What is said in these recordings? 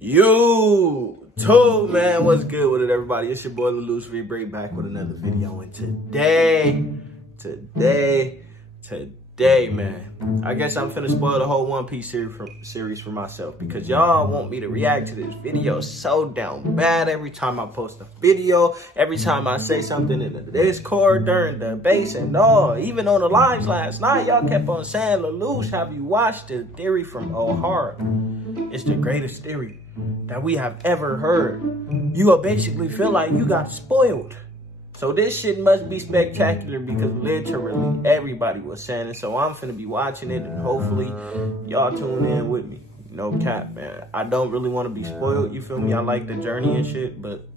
YouTube, man, what's good with it, everybody? It's your boy Lelouch V back with another video, and today, man, I guess I'm finna spoil the whole One Piece series for myself because y'all want me to react to this video so damn bad every time I post a video, every time I say something in the Discord during the debates and all, even on the lives last night, y'all kept on saying, Lelouch, have you watched the theory from Ohara? It's the greatest theory that we have ever heard. You will basically feel like you got spoiled. So this shit must be spectacular because literally everybody was saying it. So I'm finna be watching it and hopefully y'all tune in with me. No cap, man. I don't really want to be spoiled, you feel me? I like the journey and shit, but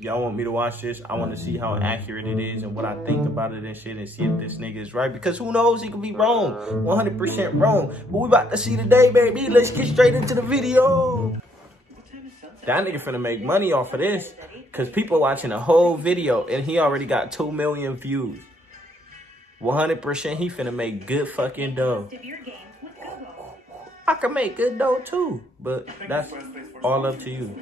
y'all want me to watch this. I want to see how accurate it is and what I think about it and shit and see if this nigga is right. Because who knows, he could be wrong. 100% wrong. But we about to see today, baby. Let's get straight into the video. That nigga finna make money off of this. Because people watching a whole video and he already got 2 million views. 100% he finna make good fucking dough. I can make good dough too. But that's all up to you.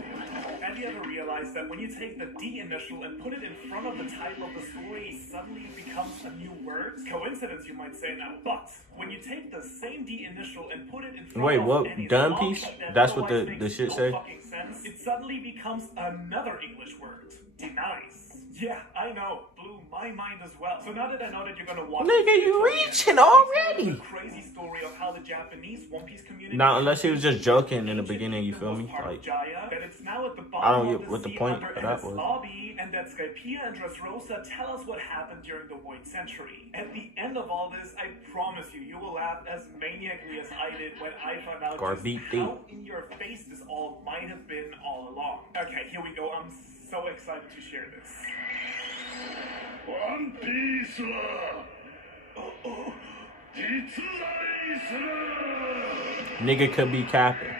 Have you ever realized that when you take the D initial and put it in front of the title of the story, suddenly it becomes a new word? Coincidence, you might say now. But when you take the same D initial and put it in front Wait, of what? any Done long piece? that That's what otherwise the makes shit no say? fucking sense, it suddenly becomes another English word. Denies. Yeah, I know. Blew my mind as well. So now that I know that you're gonna watch, Nigga, you reaching already. Crazy story of how the Japanese One Piece community. Now, unless he was just joking in the beginning, you feel me? Like, that it's now at the I don't bottom get of what the sea point under of that Enies was. Lobby, and that Skypiea and Dressrosa tell us what happened during the Void Century. At the end of all this, I promise you, you will laugh as maniacally as I did when I found out just how in your face this all might have been all along. Okay, here we go. I'm so excited to share this. One Piece nigga could be capping.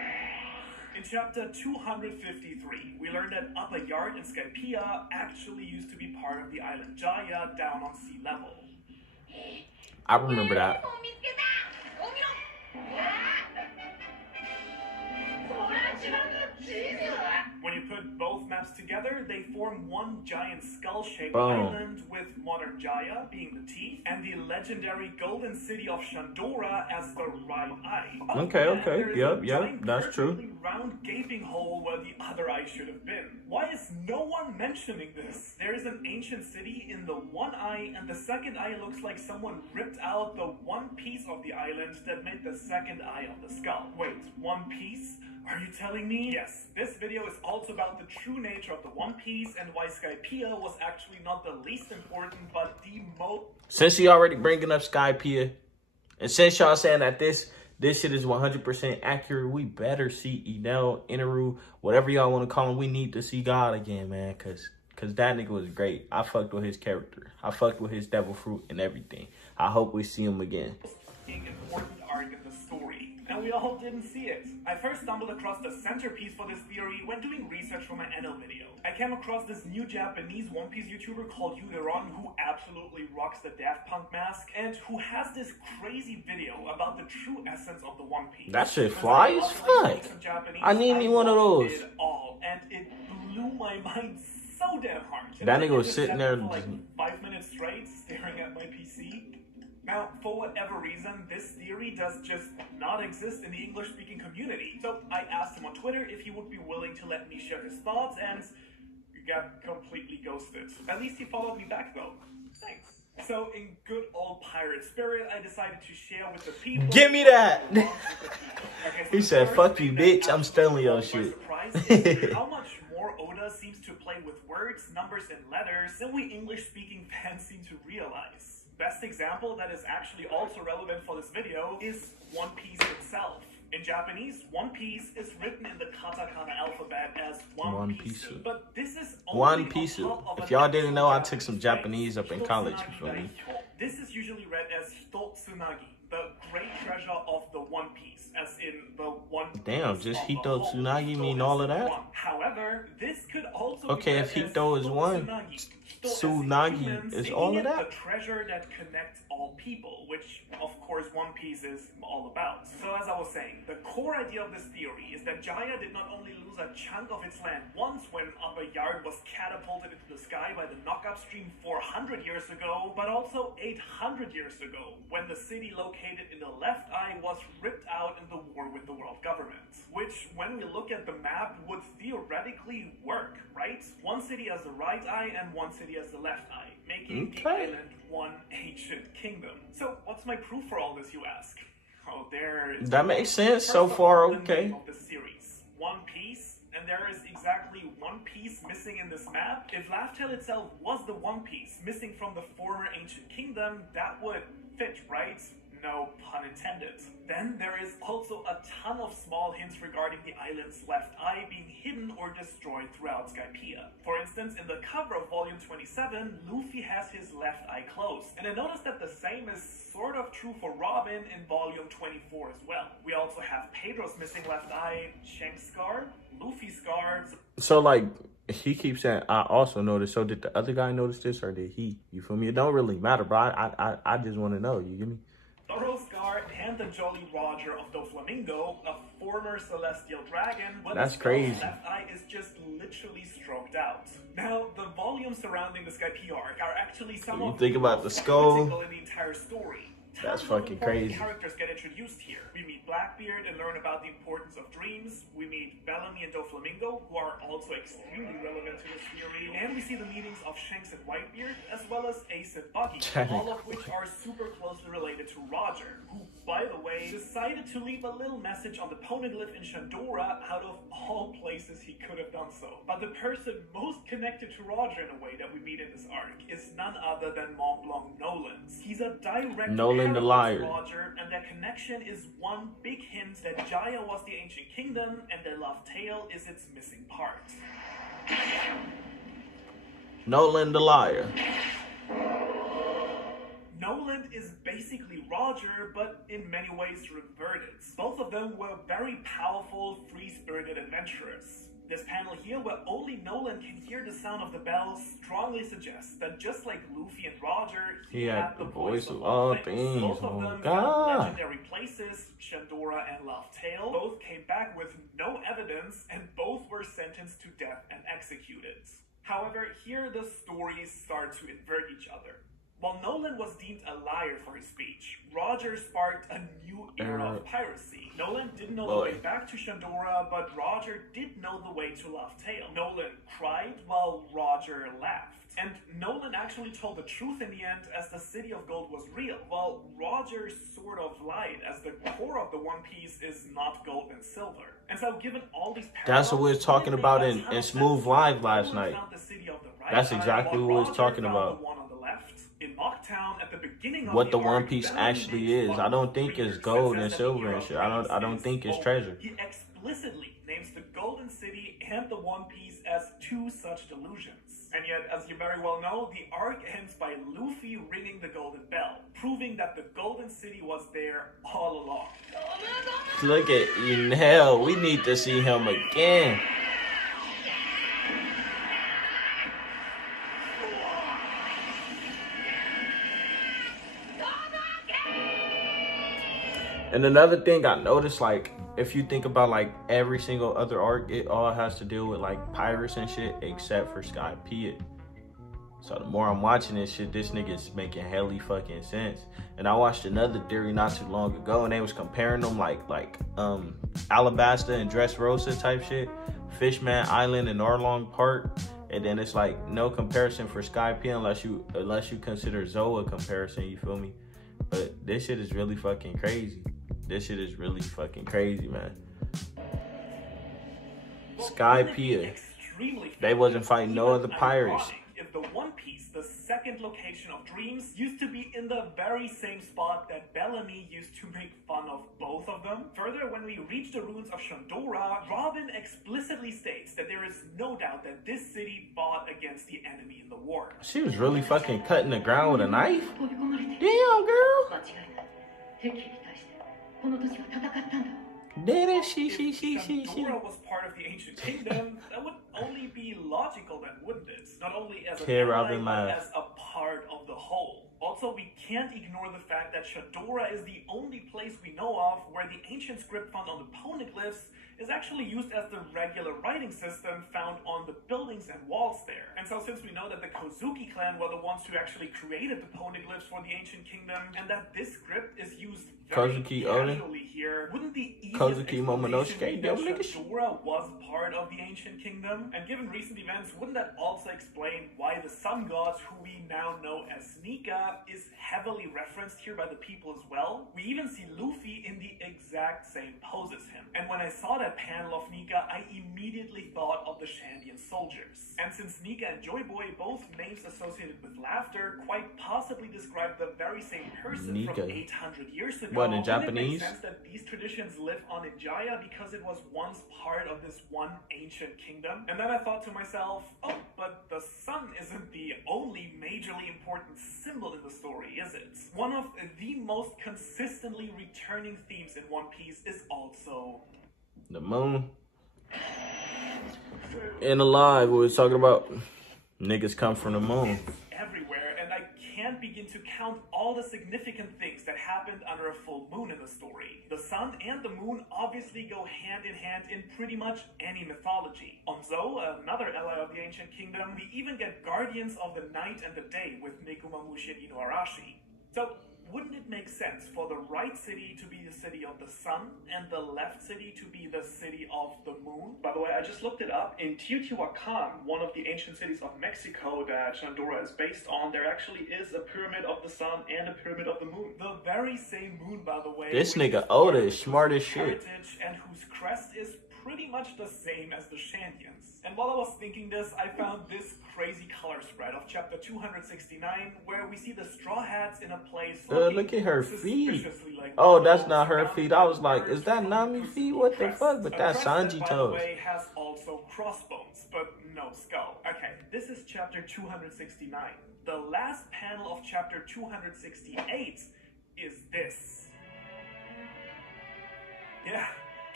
In chapter 253, we learned that Upper Yard and Skypiea actually used to be part of the island Jaya down on sea level. I remember that. When you put both maps together, they form one giant skull-shaped Boom. island with modern Jaya being the teeth and the legendary golden city of Shandora as the right eye. Okay, yep, that's true. Perfectly round gaping hole where the other eye should have been. Why is no one mentioning this? There is an ancient city in the one eye, and the second eye looks like someone ripped out the one piece of the island that made the second eye of the skull. Wait, one piece? Are you telling me? Yes, this video is also about the true nature of the One Piece and why Skypiea was actually not the least important, but the most... Since he already bringing up Skypiea, and since y'all saying that this shit is 100% accurate, we better see Enel, Inaru, whatever y'all want to call him. We need to see God again, man, because that nigga was great. I fucked with his character. I fucked with his devil fruit and everything. I hope we see him again. Important arc in the story, and we all didn't see it. I first stumbled across the centerpiece for this theory when doing research for my Enel video. I came across this new Japanese One Piece YouTuber called Yuderon who absolutely rocks the Daft Punk mask and who has this crazy video about the true essence of the One Piece. That shit fly as fuck. I need me one of those. And it blew my mind so damn hard. That nigga was sitting there for like 5 minutes straight staring at my PC. Now, for whatever reason, this theory does just not exist in the English-speaking community. So I asked him on Twitter if he would be willing to let me share his thoughts, and got completely ghosted. At least he followed me back, though. Thanks. So, in good old pirate spirit, I decided to share with the people... Give me that! Okay, so he said, fuck you, bitch. I'm stealing your shit. How much more Oda seems to play with words, numbers, and letters than we English-speaking fans seem to realize. Best example that is actually also relevant for this video is One Piece itself. In Japanese, One Piece is written in the katakana alphabet as One Piece. But this is only One Piece. If y'all didn't know, I took some Japanese up in college. You feel me? This is usually read as Hitotsunagi, the great treasure of the One Piece, as in the one. Damn, just Hitotsunagi mean all of that? However, However, this could also Okay, be if read as Hito is one, Tsunagi. Tsunagi is all of that? The treasure that connects all people, which of course One Piece is all about. So as I was saying, the core idea of this theory is that Jaya did not only lose a chunk of its land once when Upper Yard was catapulted into the sky by the knock-up stream 400 years ago, but also 800 years ago, when the city located in the left eye was ripped out in the war with the world government. Which, when we look at the map, would theoretically work, right? One city has the right eye and one city has the left eye, making the island one ancient kingdom. So, what's my proof for all this, you ask? Oh, there is... That makes sense so far, okay. Of the series, One Piece, and there is exactly one piece missing in this map. If Laugh Tale itself was the One Piece missing from the former ancient kingdom, that would fit, right? No pun intended. Then there is also a ton of small hints regarding the island's left eye being hidden or destroyed throughout Skypiea. For instance, in the cover of Volume 27, Luffy has his left eye closed. And I noticed that the same is sort of true for Robin in Volume 24 as well. We also have Pedro's missing left eye, Shanks' scar, Luffy's scar. So like, he keeps saying, I also noticed. So did the other guy notice this or did he? You feel me? It don't really matter, bro. I just want to know. You get me? Zoro's Scar and the Jolly Roger of Doflamingo, a former celestial dragon, but that's his crazy. Left eye is just literally stroked out. Now, the volumes surrounding the Skypiea arc are actually some of the most critical in the entire story. That's fucking crazy. Characters get introduced here. We meet Blackbeard and learn about the importance of dreams. We meet Bellamy and Doflamingo, who are also extremely relevant to this theory. And we see the meetings of Shanks and Whitebeard, as well as Ace and Buggy, all of which are super closely related to Roger, who, by the way, decided to leave a little message on the poneglyph in Shandora out of all places he could have done so. But the person most connected to Roger in a way that we meet in this arc is none other than Mont Blanc Nolans. He's a direct Nolan the liar. Roger, and that connection is one big hint that Jaya was the ancient kingdom and that Laugh Tale is its missing part. Nolan the liar. Nolan is basically Roger, but in many ways reverted. Both of them were very powerful, free-spirited adventurers. This panel here, where only Nolan can hear the sound of the bells, strongly suggests that just like Luffy and Roger, he had the voice of all things. Both of them found legendary places, Shandora and Laugh Tale. Both came back with no evidence, and both were sentenced to death and executed. However, here the stories start to invert each other. While Nolan was deemed a liar for his speech, Roger sparked a new era of piracy. Nolan didn't know the way back to Shandora, but Roger did know the way to Laugh Tale. Nolan cried while Roger laughed. And Nolan actually told the truth in the end, as the City of Gold was real, while Roger sort of lied, as the core of the One Piece is not gold and silver. And so given all these parallels, that's what we was talking about in Smooth Live last night. That's exactly what we was talking about. In Mocktown, at the beginning of what the One Piece actually is. I don't think it's gold and silver and shit. I don't think it's treasure. He explicitly names the Golden City and the One Piece as two such delusions. And yet, as you very well know, the arc ends by Luffy ringing the Golden Bell, proving that the Golden City was there all along. Look at in hell, we need to see him again. And another thing I noticed, like, if you think about, like, every single other arc, it all has to deal with, like, pirates and shit, except for Skypiea. So the more I'm watching this shit, this nigga's making hella fucking sense. And I watched another theory not too long ago, and they was comparing them, like Alabasta and Dressrosa type shit, Fishman Island and Arlong Park. And then it's, like, no comparison for Skypiea unless you consider Zoa comparison, you feel me? But this shit is really fucking crazy. This shit is really fucking crazy, man. Skypiea. They wasn't fighting no other pirates. If the One Piece, the second location of dreams, used to be in the very same spot that Bellamy used to make fun of both of them. Further, when we reach the ruins of Shandora, Robin explicitly states that there is no doubt that this city fought against the enemy in the war. She was really fucking cutting the ground with a knife? Damn, girl. Didn't she? Shandora was part of the ancient kingdom, that would only be logical then, wouldn't it? Not only as an ally, but as a part of the whole. Also, we can't ignore the fact that Shandora is the only place we know of where the ancient script found on the poneglyphs is actually used as the regular writing system found on the buildings and walls there. And so since we know that the Kozuki clan were the ones who actually created the poneglyphs for the ancient kingdom, and that this script is used very casually here, wouldn't the easiest explanation be that Shandora was part of the ancient kingdom? And given recent events, wouldn't that also explain why the sun god, who we now know as Nika, is heavily referenced here by the people as well? We even see Luffy in the exact same pose as him. And when I saw that panel of Nika, I immediately thought of the Shandian soldiers. And since Nika and Joy Boy, both names associated with laughter, quite possibly describe the very same person from 800 years ago, what, in Japanese? It makes sense that these traditions live on in Jaya because it was once part of this one ancient kingdom. And then I thought to myself, oh, but the sun isn't the only majorly important symbol in the story, is it? One of the most consistently returning themes in One Piece is also the moon. In Alive, we were talking about niggas come from the moon. It's everywhere, and I can't begin to count all the significant things that happened under a full moon in the story. The sun and the moon obviously go hand in hand in pretty much any mythology. On Zou, another ally of the ancient kingdom, we even get guardians of the night and the day with Nekuma Mushi and Inuarashi. So, wouldn't it make sense for the right city to be the city of the sun and the left city to be the city of the moon? By the way, I just looked it up. In Teotihuacan, one of the ancient cities of Mexico that Shandora is based on, there actually is a pyramid of the sun and a pyramid of the moon. The very same moon, by the way. This nigga Oda is smart as shit. Heritage and whose crest is pretty much the same as the Shandians. And while I was thinking this, I found this crazy color spread of chapter 269, where we see the Straw Hats in a place look at her feet. Like that's not her feet. I was like, is that Nami feet? What the fuck? But that's Sanji toes. By the way, has also crossbones, but no skull. Okay, this is chapter 269. The last panel of chapter 268 is this. Yeah,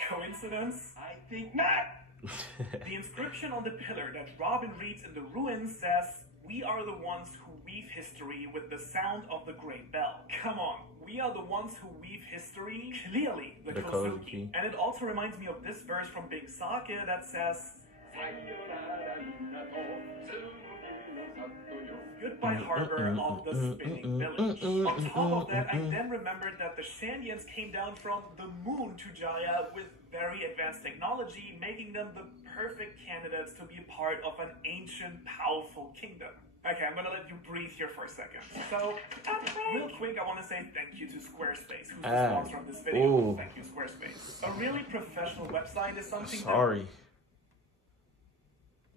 coincidence? I think not. The inscription on the pillar that Robin reads in the ruins says, "We are the ones who weave history with the sound of the great bell." Come on, we are the ones who weave history? Clearly, the Kozuki. And it also reminds me of this verse from Big Sake that says, "Goodbye harbor of the spinning village." On top of that, I then remembered that the Shandians came down from the moon to Jaya with very advanced technology, making them the perfect candidates to be a part of an ancient, powerful kingdom. Okay, I'm gonna let you breathe here for a second. So, real quick, I want to say thank you to Squarespace, who's the sponsor of this video. Ooh. Thank you, Squarespace. A really professional website is something Sorry.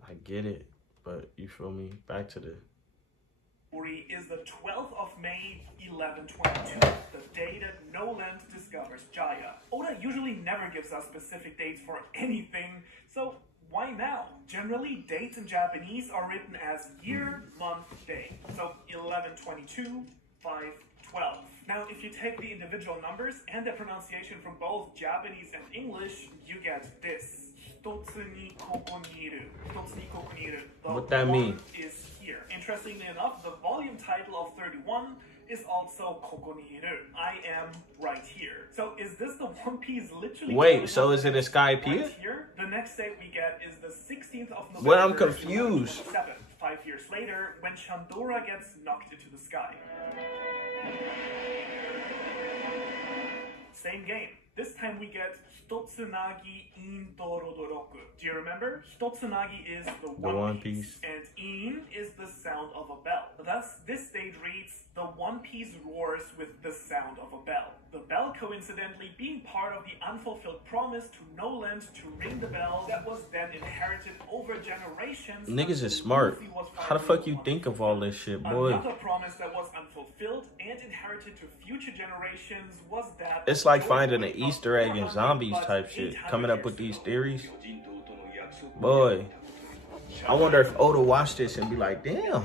I get it, but you feel me? Back to the... is the 12th of May, 1122, the day that Noland discovers Jaya. Oda usually never gives us specific dates for anything, so why now? Generally, dates in Japanese are written as year, month, day. So 1122, 512. Now, if you take the individual numbers and the pronunciation from both Japanese and English, you get this. Hitotsu koko ni iru. Hitotsu ni koko ni iru. What that mean? Is here. Interestingly enough, the volume title of 31 is also Koko ni iru. I am right here. So is this the One Piece literally? Wait, so is it a Skypiea? Right here? The next date we get is the 16th of November. Well, I'm confused. 5 years later, when Shandora gets knocked into the sky. Same game. This time we get Hitotsunagi in Dorodoroku. Do you remember? Hitotsunagi is the One Piece, and in is the sound of a bell. Thus, this stage reads, the One Piece roars with the sound of a bell. The bell coincidentally being part of the unfulfilled promise to Noland to ring the bell that was then inherited over generations. Niggas is smart. How the fuck you think of all this shit, boy? Another promise that was unfulfilled and inherited to future generations was that... It's like finding an Easter egg in Zombies type shit. Coming up with these theories. Boy. I wonder if Oda watched this and be like, damn,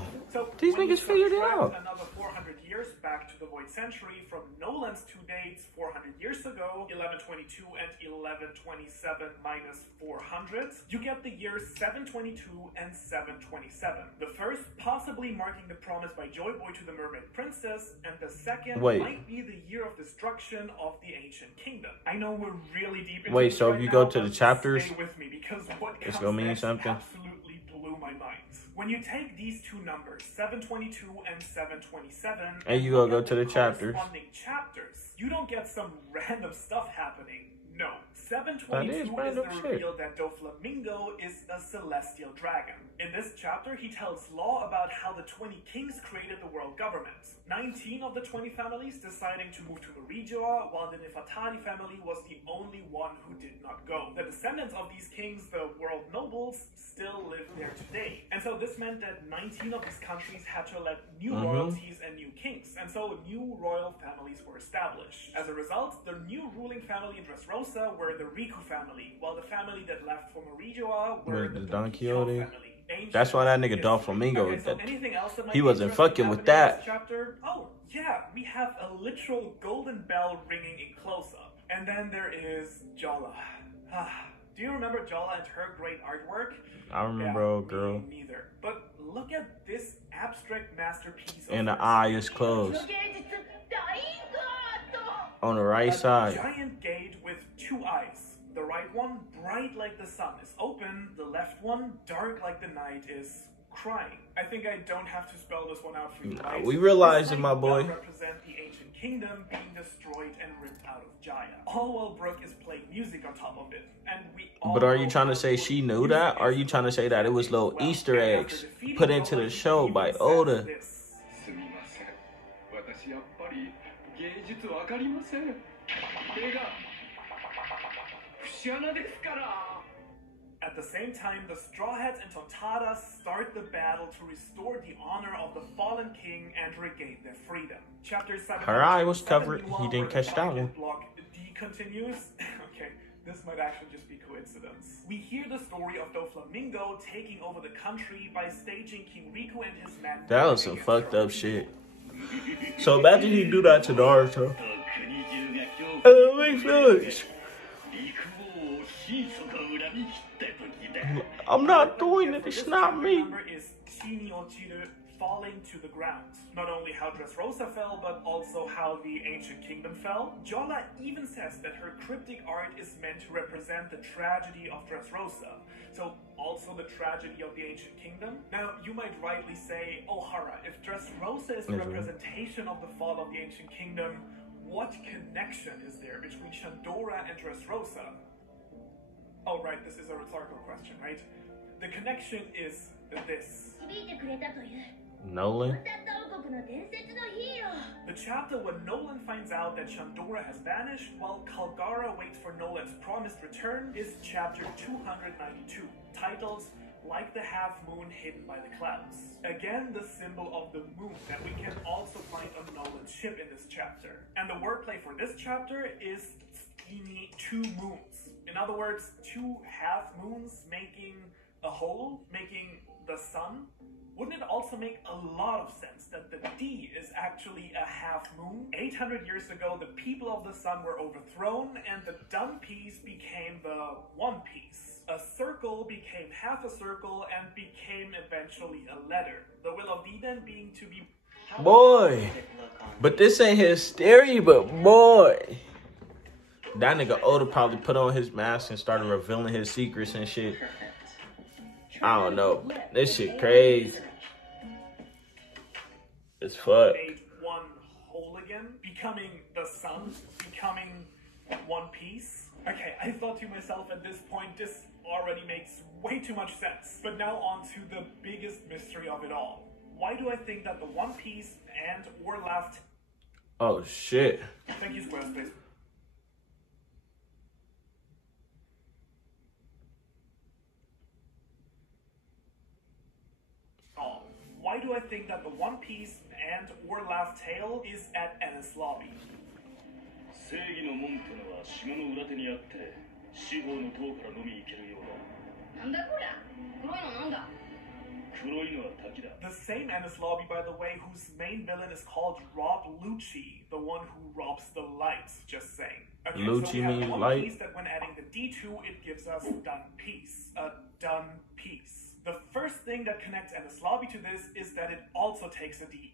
these niggas figured it out. Another 400 years years back to the Void Century from Nolan's two dates 400 years ago, 1122 and 1127 minus 400, you get the years 722 and 727. The first possibly marking the promise by Joy Boy to the Mermaid Princess, and the second might be the year of destruction of the Ancient Kingdom. I know we're really deep into this so right if you now, go to the chapters, stay with me because what it's comes gonna mean next something. absolutely blew my mind. When you take these two numbers, 722 and 727, and you go to the chapters, you don't get some random stuff happening. No. 722 is the reveal that Doflamingo is a celestial dragon. In this chapter, he tells Law about how the 20 kings created the world government. 19 of the 20 families deciding to move to Merijoa, while the Nefertari family was the only one who did not go. The descendants of these kings, the world nobles, still live there today. And so this meant that 19 of these countries had to elect new royalties and new kings. And so new royal families were established. As a result, the new ruling family in Dressrosa were the Riku family, while the family that left for Merijoa were the Don Quixote family. That's why that nigga Doflamingo, he wasn't fucking with that. Oh, yeah, we have a literal golden bell ringing in close-up. And then there is Jola. Do you remember Jola and her great artwork? I remember, old girl. Me neither. But look at this abstract masterpiece. And the eye is closed. On the right side. A giant gate with two eyes. The right one, bright like the sun, is open. The left one, dark like the night, is crying. I think I don't have to spell this one out for you. Nah, we realize it, my boy. Represent the ancient kingdom being destroyed and ripped out of Jaya. All while Brooke is playing music on top of it, and we all. But are you trying to say she knew that? Or are you trying to say that it was little Easter eggs put into the show by Oda? At the same time, the Straw Hats and Tontada start the battle to restore the honor of the fallen king and regain their freedom. Chapter 7. Her eye was covered. He didn't catch that one. Block D continues. Okay, this might actually just be coincidence. We hear the story of Doflamingo taking over the country by staging King Riku and his men. That was some fucked up shit. So imagine he do that to Naruto. Hello, big village. I'm not doing it, it's not me. Is Shiniochiru falling to the ground. Not only how Dressrosa fell, but also how the ancient kingdom fell. Jola even says that her cryptic art is meant to represent the tragedy of Dressrosa. So also the tragedy of the ancient kingdom. Now, you might rightly say, oh Hara, if Dressrosa is a representation of the fall of the ancient kingdom, what connection is there between Shandora and Dressrosa? Oh, right, this is a rhetorical question, right? The connection is this. Nolan? The chapter when Nolan finds out that Shandora has vanished while Kalgara waits for Nolan's promised return is chapter 292, titled Like the Half Moon Hidden by the Clouds. Again, the symbol of the moon that we can also find on Nolan's ship in this chapter. And the wordplay for this chapter is tsukini, two moons. In other words, two half moons making a whole, making the sun. Wouldn't it also make a lot of sense that the D is actually a half moon? 800 years ago, the people of the sun were overthrown and the done piece became the one piece. A circle became half a circle and became eventually a letter. The will of D then being to be... Boy! But this ain't his theory, but boy! That nigga Oda probably put on his mask and started revealing his secrets and shit. I don't know. This shit crazy. It's fuck. Made one whole again, becoming the sun, becoming one piece. Okay, I thought to myself at this point, this already makes way too much sense. But now on to the biggest mystery of it all. Why do I think that the One Piece and or left... Oh shit. Thank you, Squarespace. Why do I think that the One Piece and or Laugh Tale is at Enies Lobby? きだ。 The same Ennis Lobby, by the way, whose main villain is called Rob Lucci, the one who robs the light, just saying. Okay, Lucci so we have means one light? piece that when adding the D2, it gives us done piece. A done piece. The first thing that connects Ennis Lobby to this is that it also takes a D.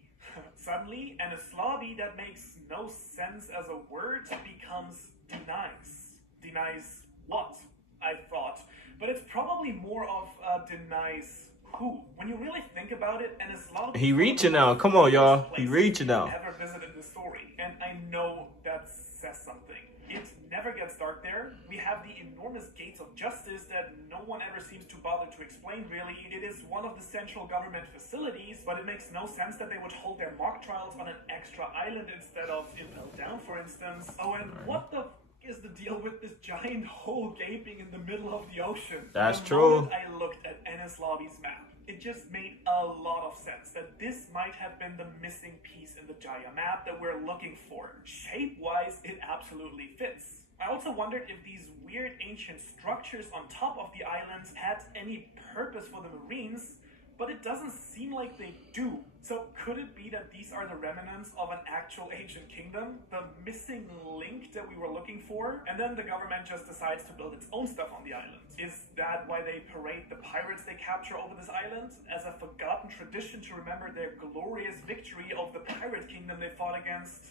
Suddenly, Ennis Lobby that makes no sense as a word becomes denies. Denies what? I thought. But it's probably more of denies who. When you really think about it, Ennis Lobby... He reaching now. Come on, y'all. He reaching now. Ever visited the story, and I know that says something. It never gets dark there. We have the enormous gates of justice that no one ever seems to bother to explain, really. It is one of the central government facilities, but it makes no sense that they would hold their mock trials on an extra island instead of Impel Down, for instance. Oh, and what the is the deal with this giant hole gaping in the middle of the ocean? That's the true. moment I looked at Ennis Lobby's map, it just made a lot of sense that this might have been the missing piece in the Jaya map that we're looking for. Shape-wise, it absolutely fits. I also wondered if these weird ancient structures on top of the islands had any purpose for the Marines, but it doesn't seem like they do. So could it be that these are the remnants of an actual ancient kingdom? The missing link that we were looking for? And then the government just decides to build its own stuff on the island. Is that why they parade the pirates they capture over this island? As a forgotten tradition to remember their glorious victory of the pirate kingdom they fought against?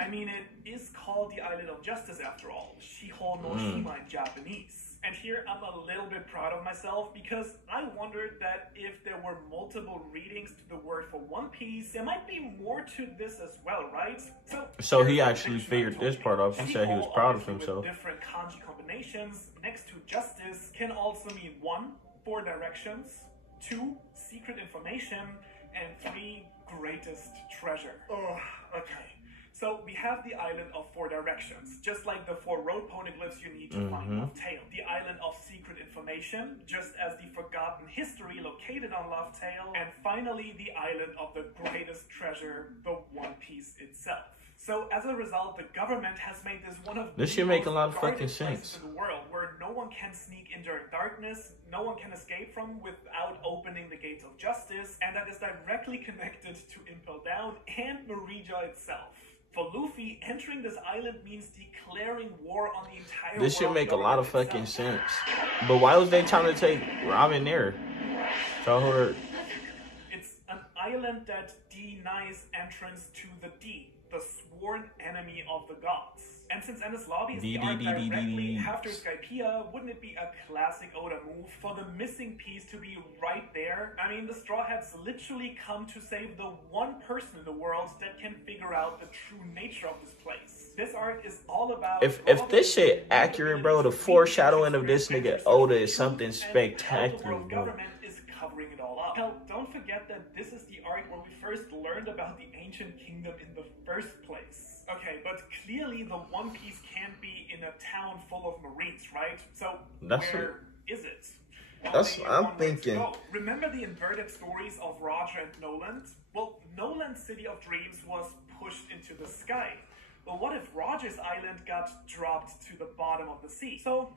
I mean, it is called the Island of Justice after all. Shiho no Shima in Japanese. And here I'm a little bit proud of myself because I wondered that if there were multiple readings to the word for One Piece, there might be more to this as well, right? So he actually figured this part out. He said he was proud of Shiho, himself. with different kanji combinations next to justice can also mean 1, 4 directions, 2, secret information, and 3, greatest treasure. Oh, okay. So we have the Island of 4 Directions, just like the 4 road poneglyphs you need to find Laugh Tale. The Island of Secret Information, just as the forgotten history located on Laugh Tale. And finally, the Island of the greatest treasure, the One Piece itself. So as a result, the government has made this one of This the should make a most lot of guarded fucking places sense. in the world, where no one can sneak in during darkness, no one can escape from without opening the gates of justice, and that is directly connected to Impel Down and Marija itself. For Luffy, entering this island means declaring war on the entire world. This should make a lot of fucking sense. But why was they trying to take Robin there? Tell her. It's an island that denies entrance to the D, the sworn enemy of the gods. And since Ennis Lobby is the arc directly after Skypiea, wouldn't it be a classic Oda move for the missing piece to be right there? I mean, the Straw Hats literally come to save the one person in the world that can figure out the true nature of this place. This arc is all about... If this shit accurate, bro, the foreshadowing of this nigga Oda is something spectacular, bro. Government is covering it all up. Hell, don't forget that this is the arc where we first learned about the ancient kingdom in the first place. Okay, but clearly the One Piece can't be in a town full of Marines, right? So where is it? That's what I'm thinking. Remember the inverted stories of Roger and Noland? Well, Noland's City of Dreams was pushed into the sky. But what if Roger's island got dropped to the bottom of the sea? So,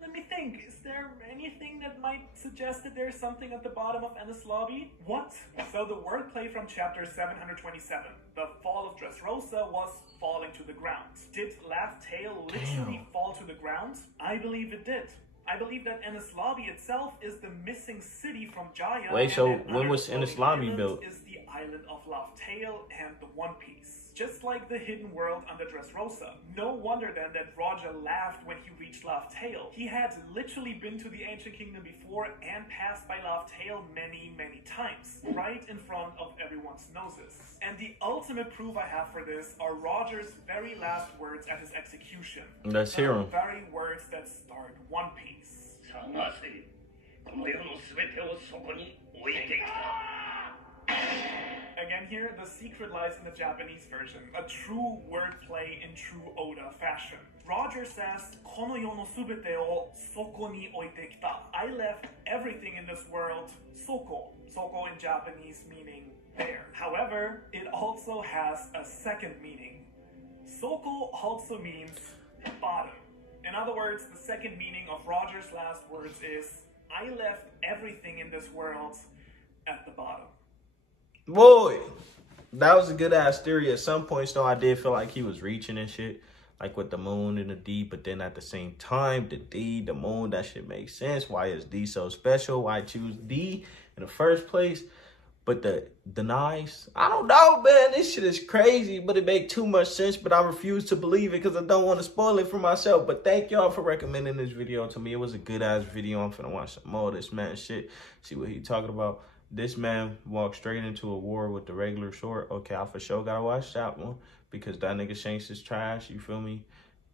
let me think. Is there anything that might suggest that there's something at the bottom of Ennis Lobby? What? So the wordplay from chapter 727, the fall of Dressrosa, was falling to the ground. Did Laugh Tale literally fall to the ground? I believe it did. I believe that Ennis Lobby itself is the missing city from Jaya. Wait, so when was Ennis Lobby built? Is the island of Laugh Tale and the One Piece. Just like the hidden world under Dressrosa. No wonder then that Roger laughed when he reached Laugh Tale. He had literally been to the ancient kingdom before and passed by Laugh Tale many, many times. Right in front of everyone's noses. And the ultimate proof I have for this are Roger's very last words at his execution. Let's hear them. The very words that start One Piece. Again here, the secret lies in the Japanese version. A true wordplay in true Oda fashion. Roger says, "Kono yo no subete o soko ni oite kita." I left everything in this world soko. Soko in Japanese meaning there. However, it also has a second meaning. Soko also means bottom. In other words, the second meaning of Roger's last words is, I left everything in this world at the bottom. Boy, that was a good ass theory. At some points, though, I did feel like he was reaching and shit. Like with the moon and the D, but then at the same time, the D, the moon, that shit makes sense. Why is D so special? Why choose D in the first place? But the knives, I don't know, man. This shit is crazy, but it make too much sense. But I refuse to believe it because I don't want to spoil it for myself. But thank y'all for recommending this video to me. It was a good ass video. I'm finna watch some more of this man shit. See what he talking about. This man walked straight into a war with the regular short. Okay, I for sure gotta watch that one because that nigga Shanks is trash. You feel me?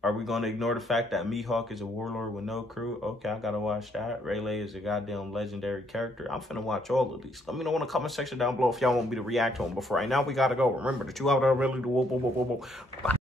Are we going to ignore the fact that Mihawk is a warlord with no crew? Okay, I got to watch that. Rayleigh is a goddamn legendary character. I'm finna watch all of these. Let me know in the comment section down below if y'all want me to react to them. But for right now, we got to go. Remember that you out there really do. Bye.